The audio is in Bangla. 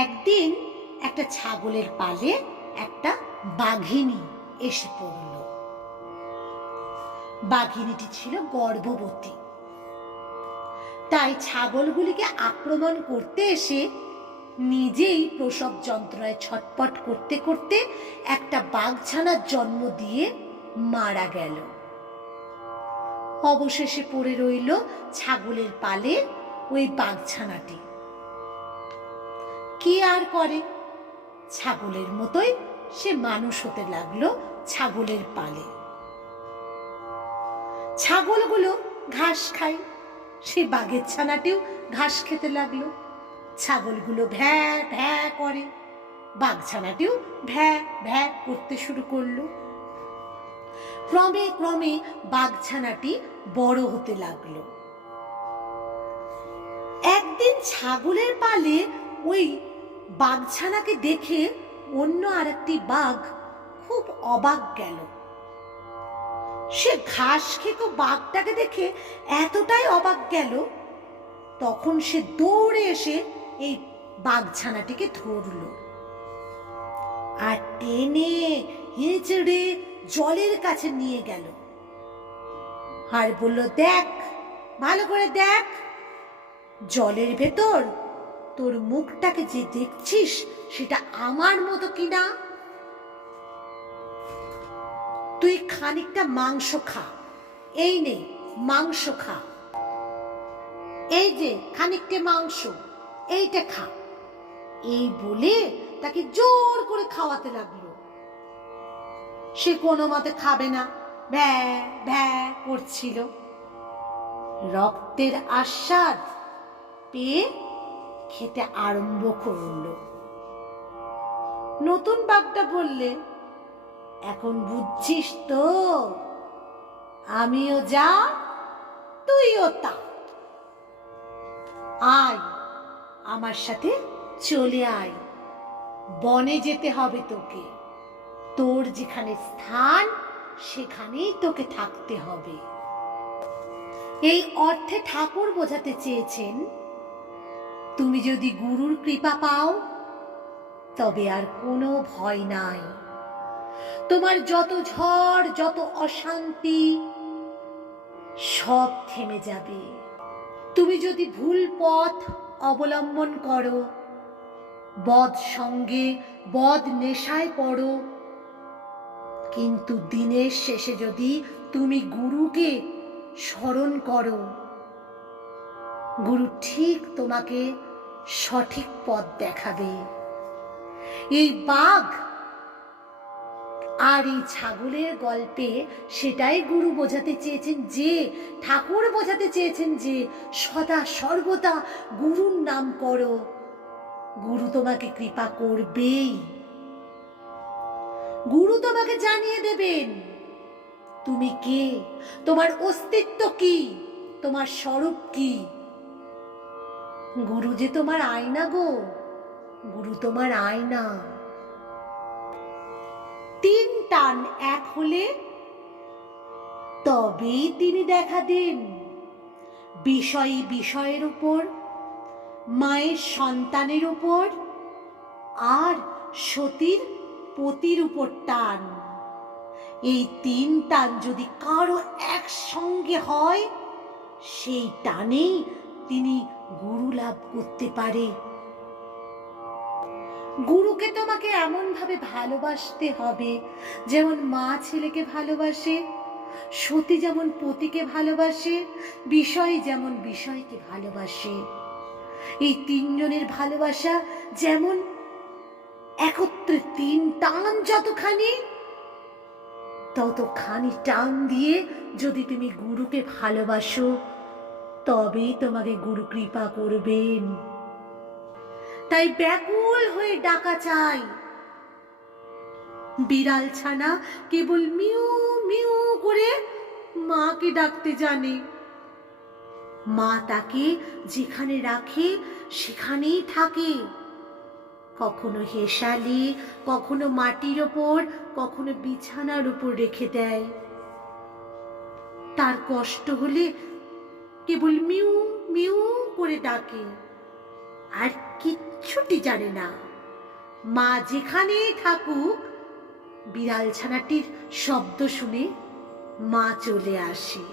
একদিন একটা ছাগলের পালে একটা বাঘিনী এসে পড়ল। বাঘিনীটি ছিল গর্ভবতী, তাই ছাগলগুলিকে আক্রমণ করতে এসে নিজেই প্রসব যন্ত্রণায় ছটপট করতে করতে একটা বাঘছানার জন্ম দিয়ে মারা গেল। অবশেষে পড়ে রইল ছাগলের পালে ওই বাঘছানাটি। কি আর করে, ছাগলের মতোই সে মানুষ হতে লাগলো ছাগলের পালে। ছাগলগুলো ঘাস খায়, সে বাঘের ছানাটিও ঘাস খেতে লাগলো। ছাগলগুলো ভ্যা ভ্যা করে, বাঘছানাটিও ভ্যা ভ্যা করতে শুরু করলো। ক্রমে ক্রমে বাঘছানাটি বড় হতে লাগলো। একদিন ছাগলের পালে ওই বাঘছানাকে দেখে অন্য আরেকটি বাঘ খুব অবাক গেল। সে ঘাস খেত বাঘটাকে দেখে এতটাই অবাক গেল, তখন সে দৌড়ে এসে এই বাঘছানাটিকে ধরল আর টেনে হিঁচড়ে জলের কাছে নিয়ে গেল আর বলল, দেখ, ভালো করে দেখ, জলের ভেতর তোর মুখটাকে যে দেখছিস সেটা আমার মতো কিনা। তুই খানিকটা মাংস খা, এই নে মাংস খা, এই যে খানিকটা মাংস, এইটা খা। এই বলে তাকে জোর করে খাওয়াতে লাগলো। সে কোনো মতে খাবে না, ভ্যা ভ্যা করছিল। রক্তের আস্বাদ পেয়ে খেতে আরম্ভ করলো। নতুন বাঘটা বললে, এখন বুঝছিস তো, আমিও যা তুইও তা, আয় আমার সাথে চলে আয়, বনে যেতে হবে তোকে, তোর যেখানে স্থান সেখানেই তোকে থাকতে হবে। এই অর্থে ঠাকুর বোঝাতে চেয়েছেন, তুমি যদি গুরুর কৃপা পাও তবে আর কোনো ভয় নাই। তোমার যত ঝড়, যত অশান্তি সব থেমে যাবে। তুমি যদি ভুল পথ অবলম্বন করো, বদ সঙ্গে বদ নেশায় পড়ো, কিন্তু দিনের শেষে যদি তুমি গুরুকে স্মরণ করো, গুরু ঠিক তোমাকে সঠিক পথ দেখাবে। এই বাঘ আর এই ছাগলের গল্পে সেটাই গুরু বোঝাতে চেয়েছেন, যে ঠাকুর বোঝাতে চেয়েছেন যে সদা সর্বদা গুরুর নাম করো, গুরু তোমাকে কৃপা করবেই। গুরু তোমাকে জানিয়ে দেবেন তুমি কে, তোমার অস্তিত্ব কি, তোমার স্বরূপ কি। গুরু যে তোমার আয়না গো, গুরু তোমার আয়না। তিন টান এক হলে তবেই তিনি দেখা দেন। বিষয়ী বিষয়ের উপর, মায়ের সন্তানের উপর, আর সতীর পতির উপর টান। এই তিন টান যদি কারো একসঙ্গে হয়, সেই টানেই তিনি গুরু লাভ করতে পারে। গুরুকে তোমাকে এমন ভাবে ভালোবাসতে হবে যেমন মা ছেলেকে ভালোবাসে, সতী যেমন পতিকে ভালোবাসে, বিষয় যেমন বিষয়কে ভালোবাসে। এই তিনজনের ভালোবাসা যেমন একত্রে তিন টান, যতখানি ততখানি টান দিয়ে যদি তুমি গুরুকে ভালোবাসো তবেই তোমাকে গুরু কৃপা করবেন। তাই ব্যাকুল হয়ে ডাকা চাই। বিড়াল ছানা কেবল মিউ মিউ করে মাকে ডাকতে জানে। মা তাকে যেখানে রাখে সেখানেই থাকে, কখনো হেসালে, কখনো মাটির ওপর, কখনো বিছানার উপর রেখে দেয়। তার কষ্ট হলে কেবল মিউ মিউ করে ডাকে, আর কি কিচ্ছুটি জানে না। মা যেখানে থাকুক, বিড়াল ছানাটির শব্দ শুনে মা চলে আসে।